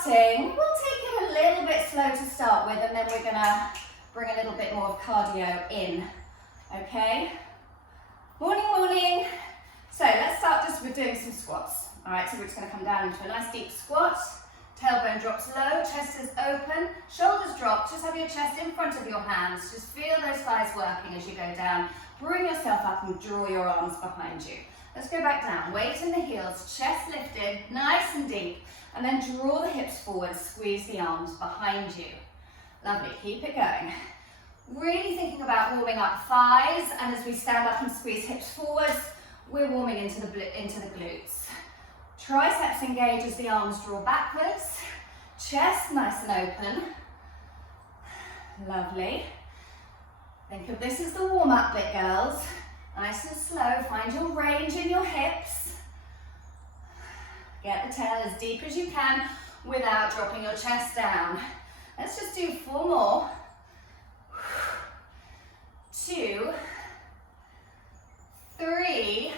starting, we'll take it a little bit slow to start with, and then we're gonna bring a little bit more of cardio in, okay? Morning, morning. So let's start just with doing some squats. All right, so we're just gonna come down into a nice deep squat. Tailbone drops low, chest is open, shoulders drop, just have your chest in front of your hands. Just feel those thighs working as you go down. Bring yourself up and draw your arms behind you. Let's go back down, weight in the heels, chest lifted, nice and deep, and then draw the hips forward, squeeze the arms behind you. Lovely, keep it going. Really thinking about warming up thighs, and as we stand up and squeeze hips forwards, we're warming into the glutes. Triceps engage as the arms draw backwards. Chest nice and open. Lovely. Think of this as the warm-up bit, girls. Nice and slow. Find your range in your hips. Get the tail as deep as you can without dropping your chest down. Let's just do 4 more. 2, 3,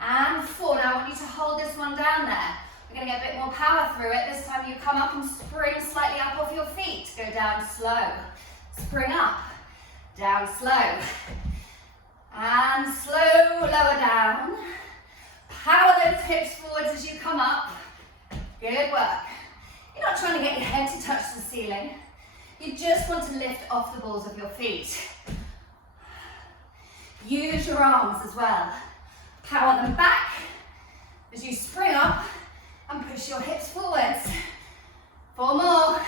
and 4. Now I want you to hold this one down there. We're going to get a bit more power through it. This time you come up and spring slightly up off your feet. Go down slow. Spring up. Down slow. And slow, lower down. Power those hips forwards as you come up. Good work. You're not trying to get your head to touch the ceiling. You just want to lift off the balls of your feet. Use your arms as well. Power them back as you spring up and push your hips forwards. 4 more.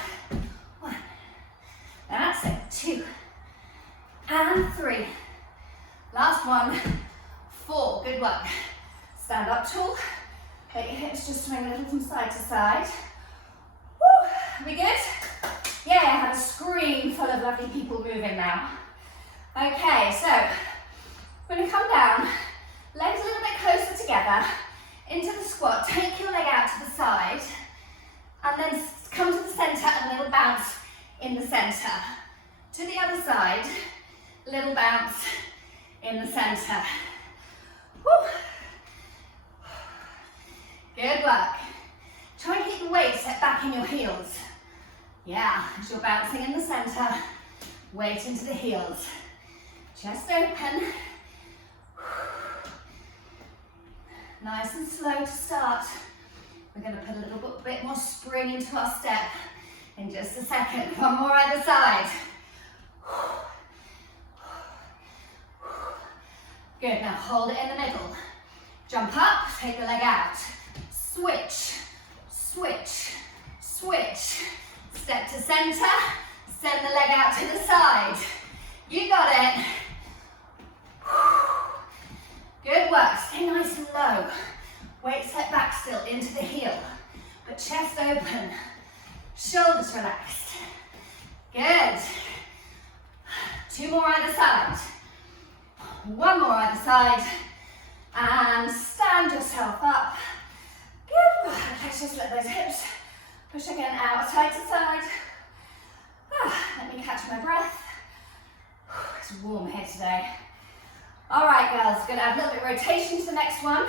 1. That's it. 2. And 3. Last one. 4. Good work. Stand up tall. Let your hips just swing a little from side to side. Woo. Are we good? Yeah, I have a screen full of lovely people moving now. Okay, so we're going to come down. Legs a little bit closer together, into the squat. Take your leg out to the side, and then come to the center and a little bounce in the center. To the other side, little bounce in the center. Woo. Good work. Try and keep the weight set back in your heels. Yeah, as you're bouncing in the center, weight into the heels. Chest open. Nice and slow to start. We're going to put a little bit more spring into our step in just a second. 1 more either side. Good, now hold it in the middle. Jump up, take the leg out. Switch, switch, switch. Step to center, send the leg out to the side. You got it. Good work, stay nice and low. Weight set back still into the heel, but chest open, shoulders relaxed. Good. 2 more either side. 1 more either side. And stand yourself up. Good work. Let's just let those hips push again out, side to side. Let me catch my breath. It's warm here today. All right, girls, we're going to add a little bit of rotation to the next one.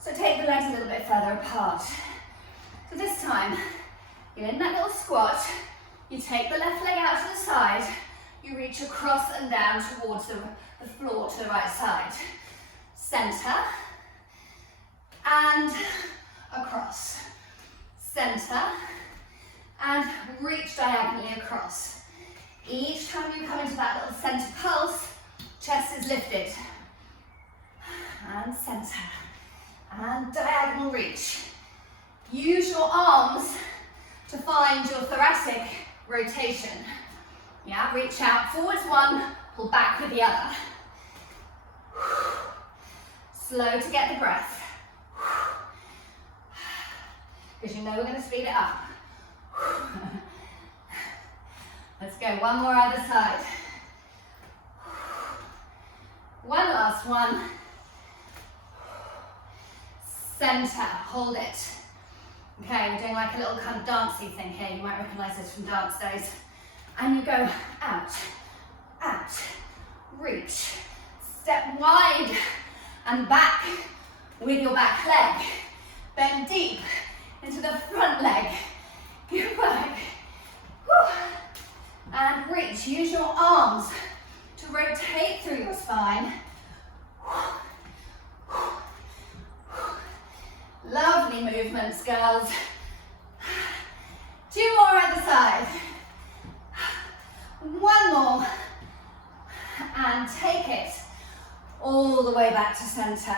So take the legs a little bit further apart. So this time, you're in that little squat. You take the left leg out to the side. You reach across and down towards the floor to the right side. Center and across. Center and reach diagonally across. Each time you come into that little center pulse, chest is lifted. And center. And diagonal reach. Use your arms to find your thoracic rotation. Yeah, reach out forwards 1, pull back with the other. Slow to get the breath. Because you know we're going to speed it up. Let's go, 1 more either side. 1 last one. Center, hold it. Okay, we're doing like a little kind of dancey thing here. You might recognize this from dance days. And you go out, out, reach, step wide and back with your back leg. Bend deep into the front leg. Good work. Whew. And reach. Use your arms to rotate through your spine. Lovely movements, girls. 2 more either side. 1 more. And take it all the way back to center.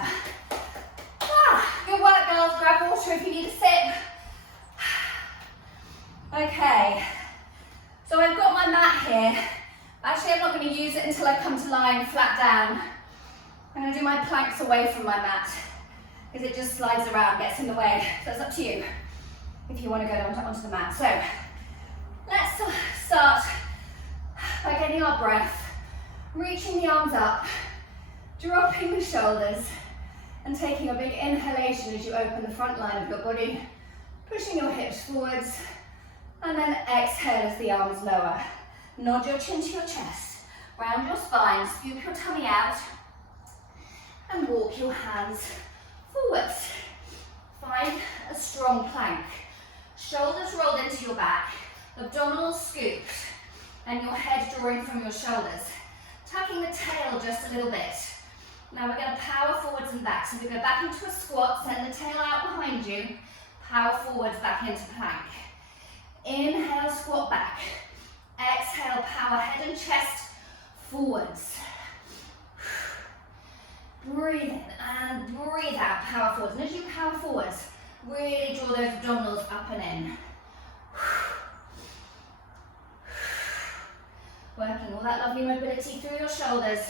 Good work, girls. Grab water if you need a sip. Okay, so I've got my mat here. Actually, I'm not going to use it until I come to lying flat down. I'm going to do my planks away from my mat because it just slides around, gets in the way. So it's up to you if you want to go onto the mat. So let's start by getting our breath, reaching the arms up, dropping the shoulders, and taking a big inhalation as you open the front line of your body, pushing your hips forwards, and then exhale as the arms lower. Nod your chin to your chest, round your spine, scoop your tummy out, and walk your hands forwards. Find a strong plank. Shoulders rolled into your back, abdominals scooped, and your head drawing from your shoulders. Tucking the tail just a little bit. Now we're going to power forwards and back. So we go back into a squat, send the tail out behind you, power forwards back into plank. Inhale, squat back. Exhale, power head and chest forwards. Breathe in and breathe out, power forwards. And as you power forwards, really draw those abdominals up and in. Working all that lovely mobility through your shoulders.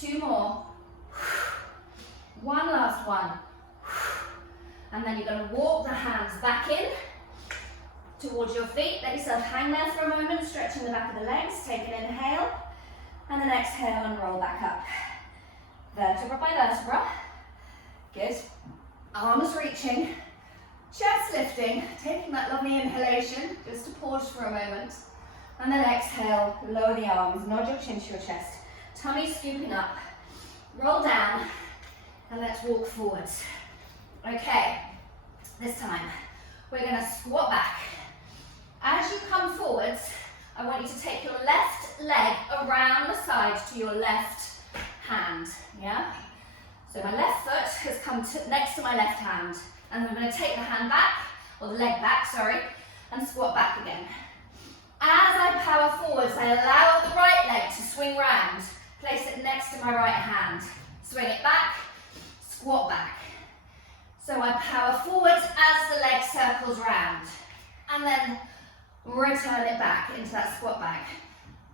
2 more. 1 last one. And then you're going to walk the hands back in towards your feet. Let yourself hang there for a moment, stretching the back of the legs. Take an inhale, and then exhale and roll back up. Vertebra by vertebra. Good. Arms reaching, chest lifting, taking that lovely inhalation, just to pause for a moment. And then exhale, lower the arms, nod your chin to your chest. Tummy scooping up, roll down, and let's walk forwards. Okay, this time we're going to squat back. As you come forwards, I want you to take your left leg around the side to your left hand, yeah? So my left foot has come next to my left hand, and I'm going to take the hand back, or the leg back, sorry, and squat back again. As I power forwards, I allow the right leg to swing round, place it next to my right hand, swing it back, squat back. So I power forwards as the leg circles round, and then return it back into that squat back.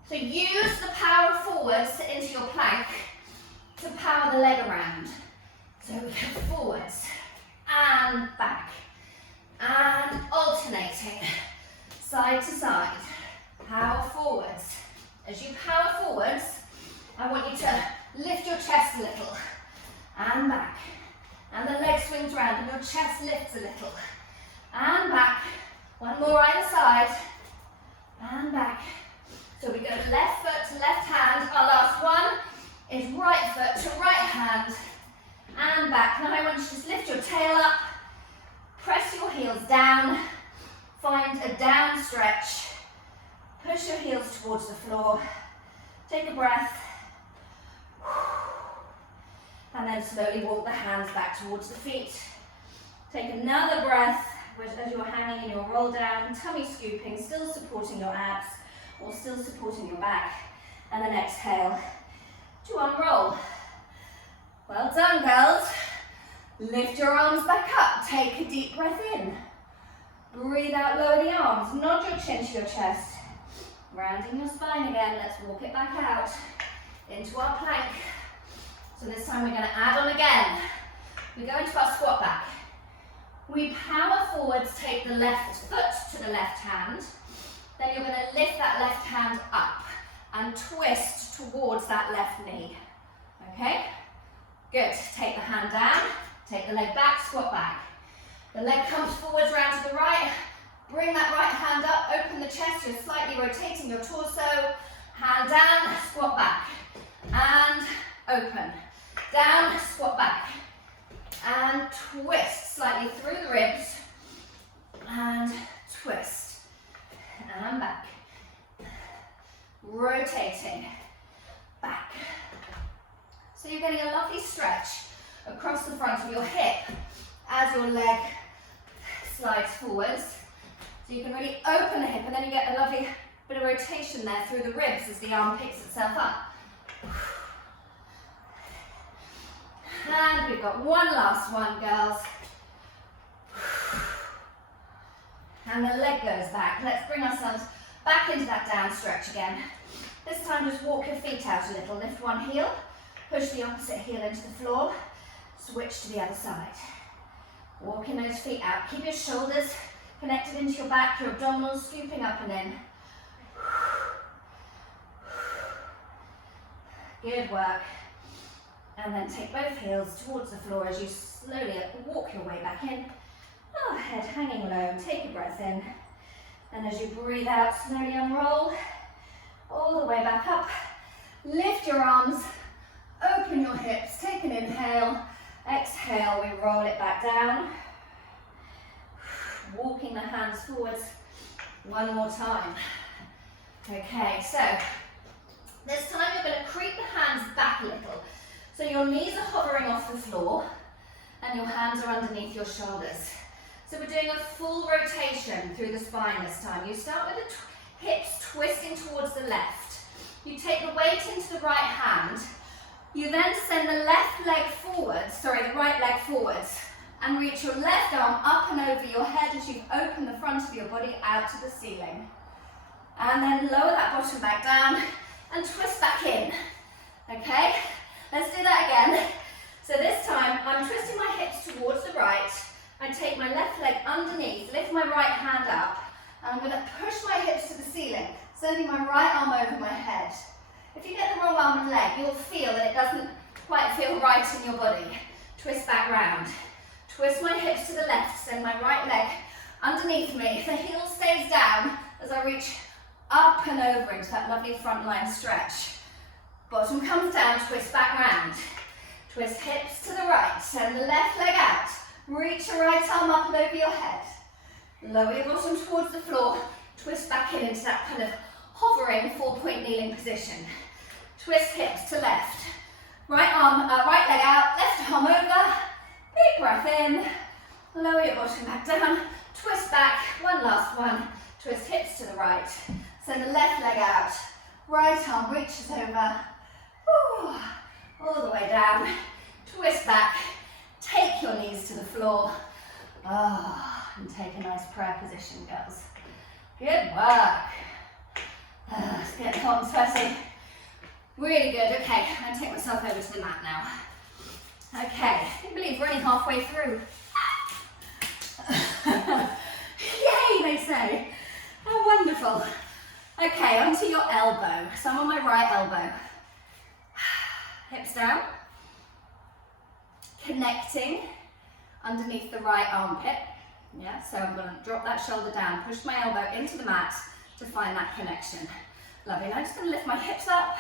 So use the power forwards into your plank to power the leg around. So we go forwards and back, and alternating side to side. Power forwards. As you power forwards, I want you to lift your chest a little, and back. And the leg swings around and your chest lifts a little. And back. 1 more either side. And back. So we go left foot to left hand. Our last one is right foot to right hand. And back. Now I want you to just lift your tail up. Press your heels down. Find a down stretch. Push your heels towards the floor. Take a breath. And then slowly walk the hands back towards the feet. Take another breath as you're hanging in your roll down, tummy scooping, still supporting your abs or still supporting your back. And then exhale to unroll. Well done, girls. Lift your arms back up. Take a deep breath in. Breathe out, lower the arms. Nod your chin to your chest. Rounding your spine again. Let's walk it back out into our plank. So this time we're going to add on again. We go into our squat back. We power forwards, take the left foot to the left hand. Then you're going to lift that left hand up and twist towards that left knee. Okay? Good. Take the hand down, take the leg back, squat back. The leg comes forwards round to the right. Bring that right hand up, open the chest, you're slightly rotating your torso. Hand down, squat back. And open. Down, squat back. And twist slightly through the ribs. slides forwards. So you can really open the hip and then you get a lovely bit of rotation there through the ribs as the arm picks itself up. And we've got one last one, girls. And the leg goes back. Let's bring ourselves back into that down stretch again. This time just walk your feet out a little. Lift one heel, push the opposite heel into the floor, switch to the other side. Walking those feet out. Keep your shoulders connected into your back, your abdominals scooping up and in. Good work. And then take both heels towards the floor as you slowly walk your way back in. Oh, head hanging low. Take a breath in. And as you breathe out, slowly unroll all the way back up. Lift your arms, open your hips, take an inhale. Exhale, we roll it back down. Walking the hands forwards one more time. Okay, so this time you're going to creep the hands back a little. So your knees are hovering off the floor and your hands are underneath your shoulders. So we're doing a full rotation through the spine this time. You start with the hips twisting towards the left. You take the weight into the right hand. You then send the left leg forwards, the right leg forwards, and reach your left arm up and over your head as you open the front of your body out to the ceiling. And then lower that bottom back down and twist back in. Okay, let's do that again. So this time I'm twisting my hips towards the right. I take my left leg underneath, lift my right hand up, and I'm going to push my hips to the ceiling, sending my right arm over my head. If you get the wrong arm and leg, you'll feel that it doesn't quite feel right in your body. Twist back round. Twist my hips to the left, send my right leg underneath me. The heel stays down as I reach up and over into that lovely front line stretch. Bottom comes down, twist back round. Twist hips to the right, send the left leg out. Reach your right arm up and over your head. Lower your bottom towards the floor. Twist back in into that kind of hovering 4-point kneeling position. Twist hips to left. Right leg out, left arm over. Big breath in. Lower your bottom back down. Twist back. One last one. Twist hips to the right. Send the left leg out. Right arm reaches over. Ooh, all the way down. Twist back. Take your knees to the floor. And take a nice prayer position, girls. Good work. It's getting hot and sweaty. Really good. Okay, I'm going to take myself over to the mat now. Okay, I can't believe we're only halfway through. Yay, they say. How wonderful. Okay, onto your elbow. So I'm on my right elbow. Hips down. Connecting underneath the right armpit. Yeah, so I'm going to drop that shoulder down, push my elbow into the mat to find that connection. Lovely. Now I'm just going to lift my hips up.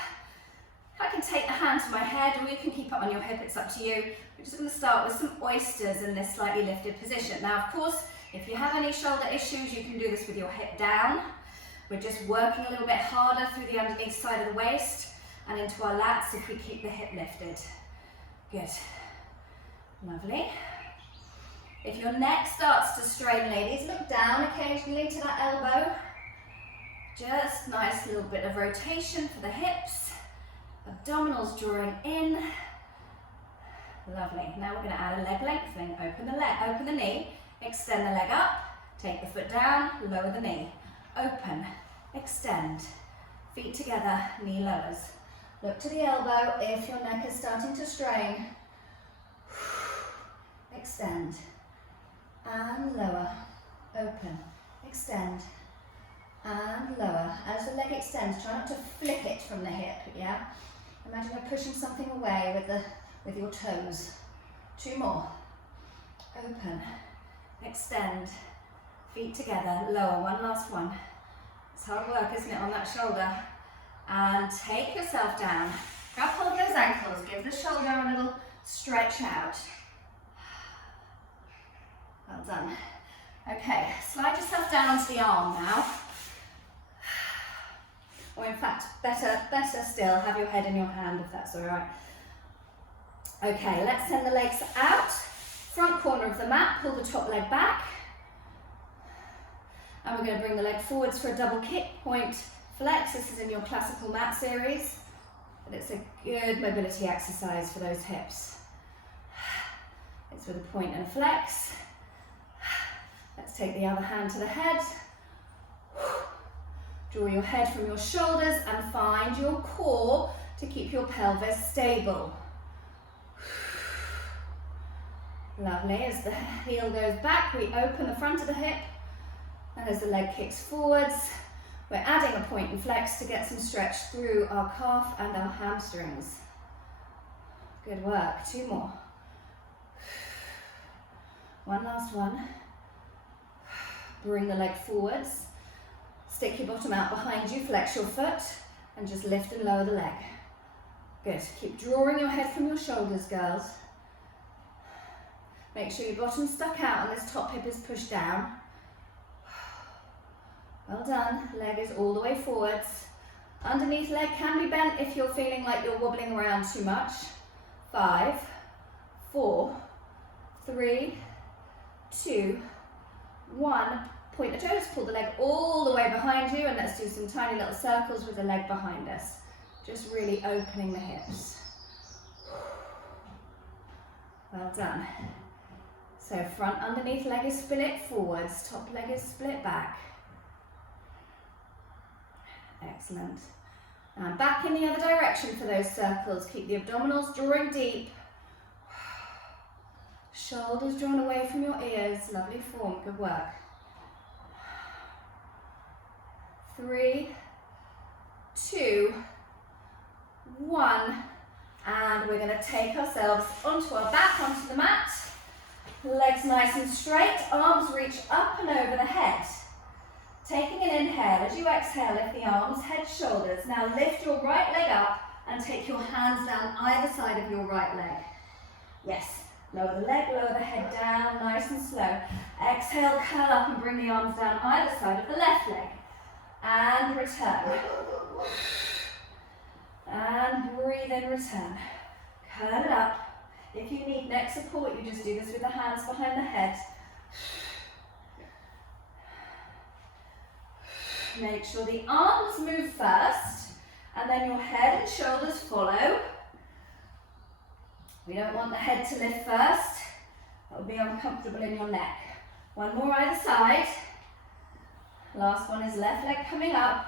I can take the hand to my head, or you can keep it on your hip, it's up to you. We're just going to start with some oysters in this slightly lifted position. Now, of course, if you have any shoulder issues, you can do this with your hip down. We're just working a little bit harder through the underneath side of the waist and into our lats if we keep the hip lifted. Good. Lovely. If your neck starts to strain, ladies, look down occasionally to that elbow. Just nice little bit of rotation for the hips. Abdominals drawing in. Lovely. Now we're going to add a leg lengthening. Open the knee, extend the leg up, take the foot down, lower the knee. Open, extend, feet together, knee lowers. Look to the elbow if your neck is starting to strain. Extend and lower, open, extend and lower. As the leg extends, try not to flick it from the hip, yeah? Imagine you're pushing something away with your toes. 2 more. Open, extend, feet together, lower, one last one. It's hard work, isn't it, on that shoulder? And take yourself down. Grab hold of those ankles, give the shoulder a little stretch out. Well done. Okay, slide yourself down onto the arm now. Or in fact, better still, have your head in your hand if that's all right. Okay, let's send the legs out. Front corner of the mat, pull the top leg back. And we're going to bring the leg forwards for a double kick, point, flex. This is in your classical mat series, but it's a good mobility exercise for those hips. It's with a point and a flex. Let's take the other hand to the head. Draw your head from your shoulders and find your core to keep your pelvis stable. Lovely. As the heel goes back, we open the front of the hip, and as the leg kicks forwards, we're adding a point and flex to get some stretch through our calf and our hamstrings. Good work. 2 more. One last one. Bring the leg forwards. Stick your bottom out behind you, flex your foot, and just lift and lower the leg. Good. Keep drawing your head from your shoulders, girls. Make sure your bottom's stuck out and this top hip is pushed down. Well done. Leg is all the way forwards. Underneath leg can be bent if you're feeling like you're wobbling around too much. 5, 4, 3, 2, 1. Point the toes, pull the leg all the way behind you, and let's do some tiny little circles with the leg behind us. Just really opening the hips. Well done. So front underneath leg is split forwards, top leg is split back. Excellent. And back in the other direction for those circles. Keep the abdominals drawing deep. Shoulders drawn away from your ears. Lovely form, good work. 3, 2, 1, and we're going to take ourselves onto our back, onto the mat. Legs nice and straight, arms reach up and over the head. Taking an inhale, as you exhale, lift the arms, head, shoulders. Now lift your right leg up and take your hands down either side of your right leg. Yes, lower the leg, lower the head down, nice and slow. Exhale, curl up and bring the arms down either side of the left leg. And return. And breathe in, return. Curl it up. If you need neck support, you just do this with the hands behind the head. Make sure the arms move first, and then your head and shoulders follow. We don't want the head to lift first. That will be uncomfortable in your neck. One more either side. Last one is left leg coming up.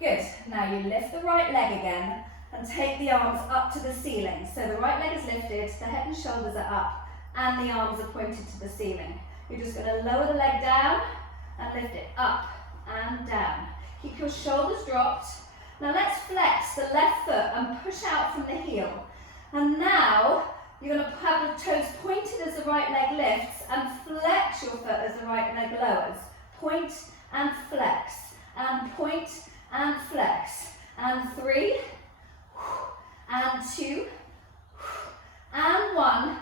Good. Now you lift the right leg again and take the arms up to the ceiling. So the right leg is lifted, the head and shoulders are up, and the arms are pointed to the ceiling. You're just going to lower the leg down and lift it up and down. Keep your shoulders dropped. Now let's flex the left foot and push out from the heel. And now you're going to have the toes pointed as the right leg lifts and flex your foot as the right leg lowers. Point and flex, and point and flex. And 3, and 2, and 1.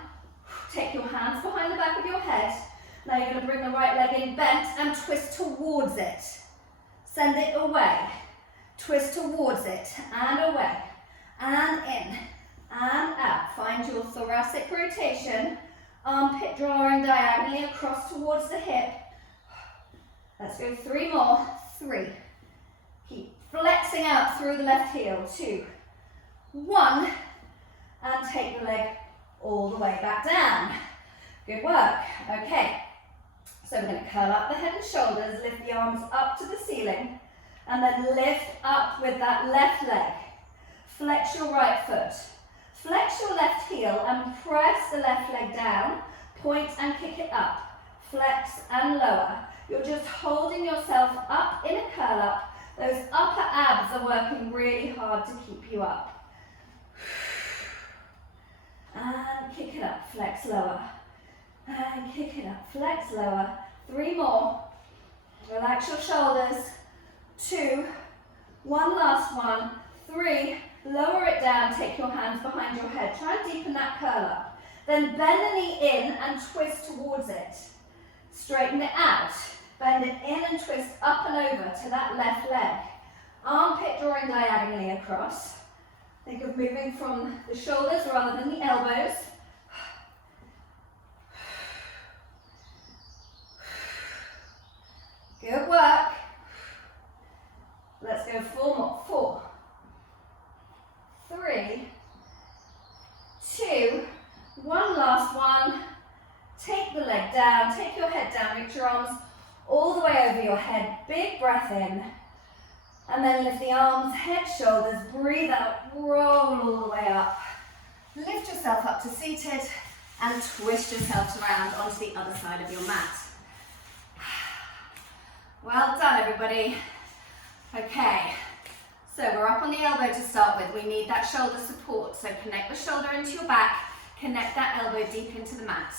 Take your hands behind the back of your head. Now you're going to bring the right leg in bent and twist towards it. Send it away. Twist towards it and away. And in and out. Find your thoracic rotation. Armpit drawing diagonally across towards the hip. Let's go 3 more. 3. Keep flexing out through the left heel. 2, 1. And take the leg all the way back down. Good work. Okay. So we're going to curl up the head and shoulders, lift the arms up to the ceiling, and then lift up with that left leg. Flex your right foot. Flex your left heel and press the left leg down. Point and kick it up. Flex and lower. You're just holding yourself up in a curl up. Those upper abs are working really hard to keep you up. And kick it up, flex lower. And kick it up, flex lower. 3 more. Relax your shoulders. 2, 1 last one. 3, lower it down, take your hands behind your head. Try and deepen that curl up. Then bend the knee in and twist towards it. Straighten it out. Bend it in and twist up and over to that left leg. Armpit drawing diagonally across. Think of moving from the shoulders rather than the elbows. down, take your head down, reach your arms all the way over your head, big breath in, and then lift the arms, head, shoulders, breathe out, roll all the way up, lift yourself up to seated, and twist yourselves around onto the other side of your mat. Well done, everybody. Okay, so we're up on the elbow to start with. We need that shoulder support, so connect the shoulder into your back, connect that elbow deep into the mat.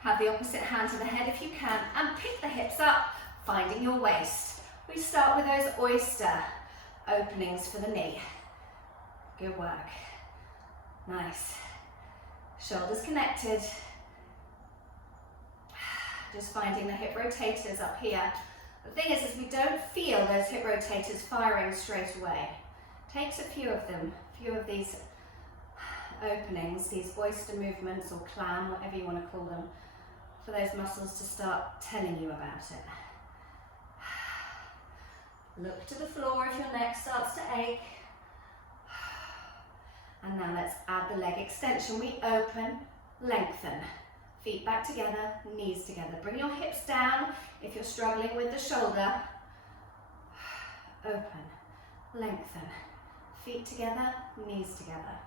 Have the opposite hand to the head if you can, and pick the hips up, finding your waist. We start with those oyster openings for the knee. Good work. Nice. Shoulders connected. Just finding the hip rotators up here. The thing is we don't feel those hip rotators firing straight away. Takes a few of them, a few of these openings, these oyster movements or clam, whatever you want to call them, for those muscles to start telling you about it. Look to the floor if your neck starts to ache. And now let's add the leg extension. We open, lengthen. Feet back together, knees together. Bring your hips down if you're struggling with the shoulder. Open, lengthen. Feet together, knees together.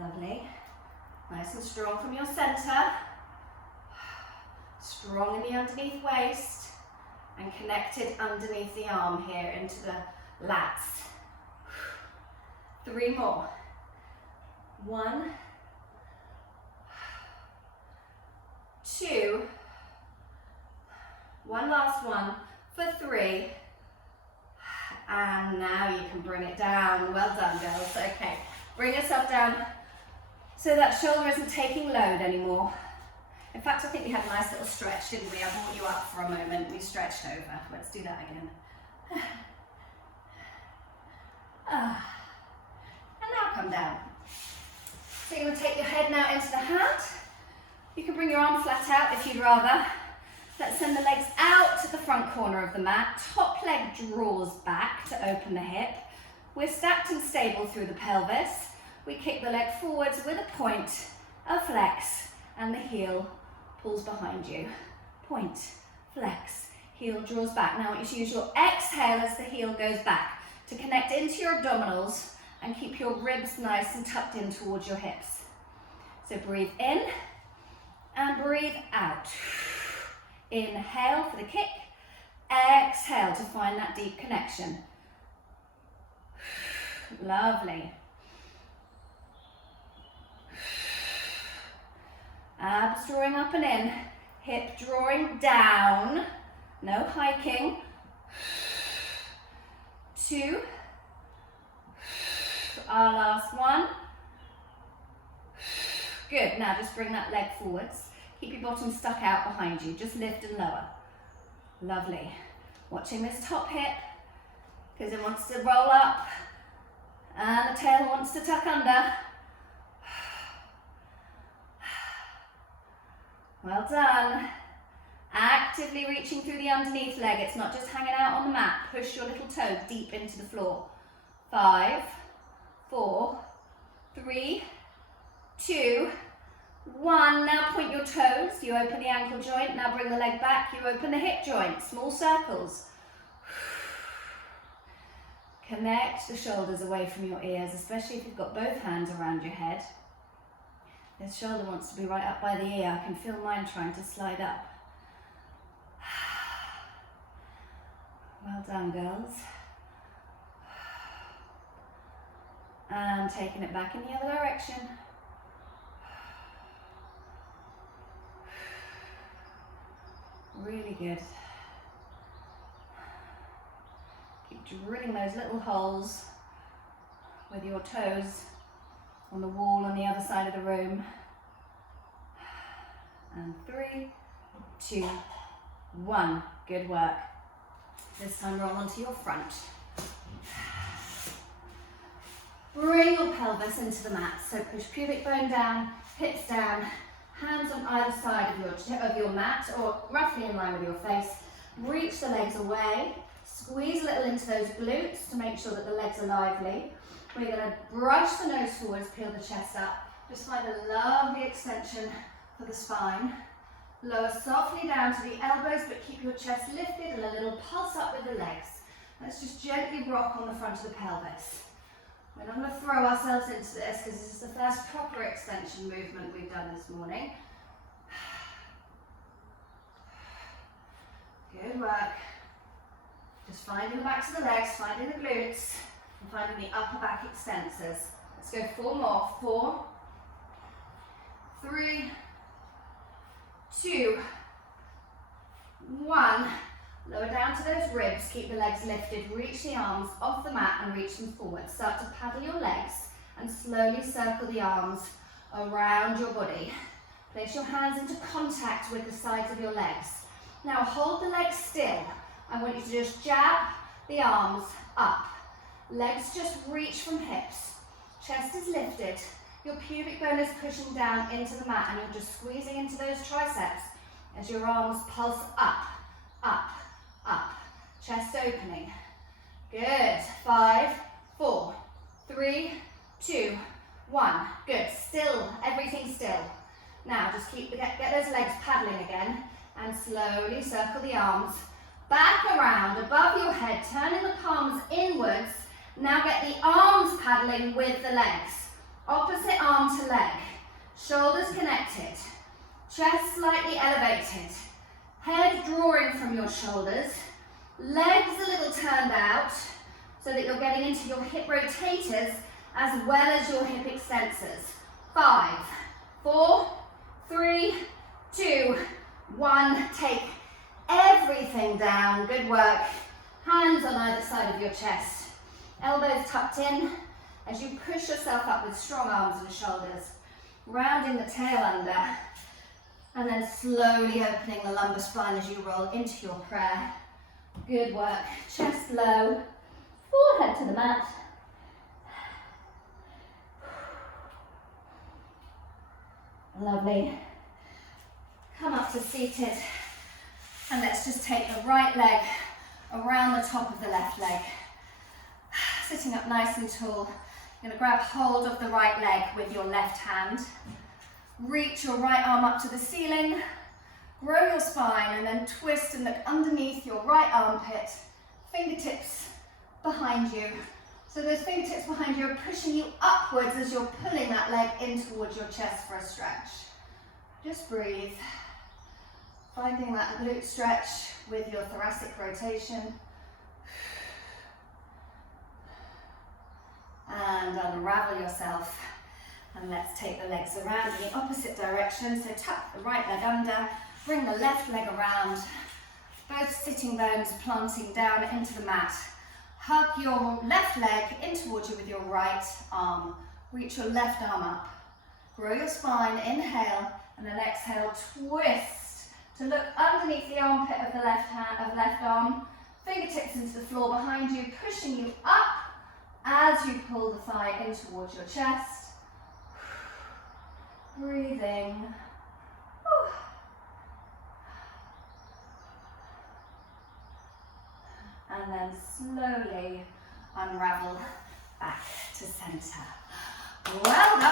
Lovely. Nice and strong from your center. Strong in the underneath waist. And connected underneath the arm here into the lats. 3 more. 1, 2, one last one for 3, and now you can bring it down. Well done, girls. Okay, bring yourself down so that shoulder isn't taking load anymore. In fact, I think we had a nice little stretch, didn't we? I brought you up for a moment. We stretched over. Let's do that again. And now come down. So you're going to take your head now into the hand. You can bring your arm flat out if you'd rather. Let's send the legs out to the front corner of the mat. Top leg draws back to open the hip. We're stacked and stable through the pelvis. We kick the leg forwards with a point, a flex, and the heel pulls behind you. Point, flex, heel draws back. Now I want you to use your exhale as the heel goes back to connect into your abdominals and keep your ribs nice and tucked in towards your hips. So breathe in and breathe out. Inhale for the kick, exhale to find that deep connection. Lovely. Abs drawing up and in, hip drawing down, no hiking. 2, our last one. Good, now just bring that leg forwards. Keep your bottom stuck out behind you, just lift and lower. Lovely. Watching this top hip, because it wants to roll up, and the tail wants to tuck under. Well done. Actively reaching through the underneath leg. It's not just hanging out on the mat. Push your little toes deep into the floor. 5, 4, 3, 2, 1. Now point your toes. You open the ankle joint. Now bring the leg back. You open the hip joint. Small circles. Connect the shoulders away from your ears, especially if you've got both hands around your head. This shoulder wants to be right up by the ear. I can feel mine trying to slide up. Well done, girls. And taking it back in the other direction. Really good. Keep drilling those little holes with your toes on the wall on the other side of the room. And 3, 2, 1. Good work. This time roll onto your front. Bring your pelvis into the mat. So push pubic bone down, hips down, hands on either side of your mat, or roughly in line with your face. Reach the legs away. Squeeze a little into those glutes to make sure that the legs are lively. We're going to brush the nose forwards, peel the chest up. Just find a lovely extension for the spine. Lower softly down to the elbows, but keep your chest lifted and a little pulse up with the legs. Let's just gently rock on the front of the pelvis. We're not going to throw ourselves into this because this is the first proper extension movement we've done this morning. Good work. Just finding the backs of the legs, finding the glutes, and finding the upper back extensors. Let's go 4 more. 4, 3, 2, 1. Lower down to those ribs, keep the legs lifted, reach the arms off the mat and reach them forward. Start to paddle your legs and slowly circle the arms around your body. Place your hands into contact with the sides of your legs. Now hold the legs still. I want you to just jab the arms up. Legs just reach from hips. Chest is lifted. Your pubic bone is pushing down into the mat and you're just squeezing into those triceps as your arms pulse up, up, up. Chest opening. Good. 5, 4, 3, 2, 1. Good. Still. Everything still. Now just get those legs paddling again and slowly circle the arms back around above your head, turning the palms inwards. Now get the arms paddling with the legs. Opposite arm to leg. Shoulders connected. Chest slightly elevated. Head drawing from your shoulders. Legs a little turned out so that you're getting into your hip rotators as well as your hip extensors. 5, 4, 3, 2, 1. Take everything down. Good work. Hands on either side of your chest. Elbows tucked in as you push yourself up with strong arms and shoulders. Rounding the tail under. And then slowly opening the lumbar spine as you roll into your prayer. Good work. Chest low. Forehead to the mat. Lovely. Come up to seated. And let's just take the right leg around the top of the left leg. Sitting up nice and tall. You're going to grab hold of the right leg with your left hand. Reach your right arm up to the ceiling. Grow your spine and then twist and look underneath your right armpit. Fingertips behind you. So those fingertips behind you are pushing you upwards as you're pulling that leg in towards your chest for a stretch. Just breathe. Finding that glute stretch with your thoracic rotation. And unravel yourself. And let's take the legs around in the opposite direction. So tuck the right leg under, bring the left leg around. Both sitting bones planting down into the mat. Hug your left leg in towards you with your right arm. Reach your left arm up. Grow your spine, inhale, and then exhale, twist to look underneath the armpit of the left arm. Fingertips into the floor behind you, pushing you up as you pull the thigh in towards your chest. Breathing. And then slowly unravel back to center. Well done.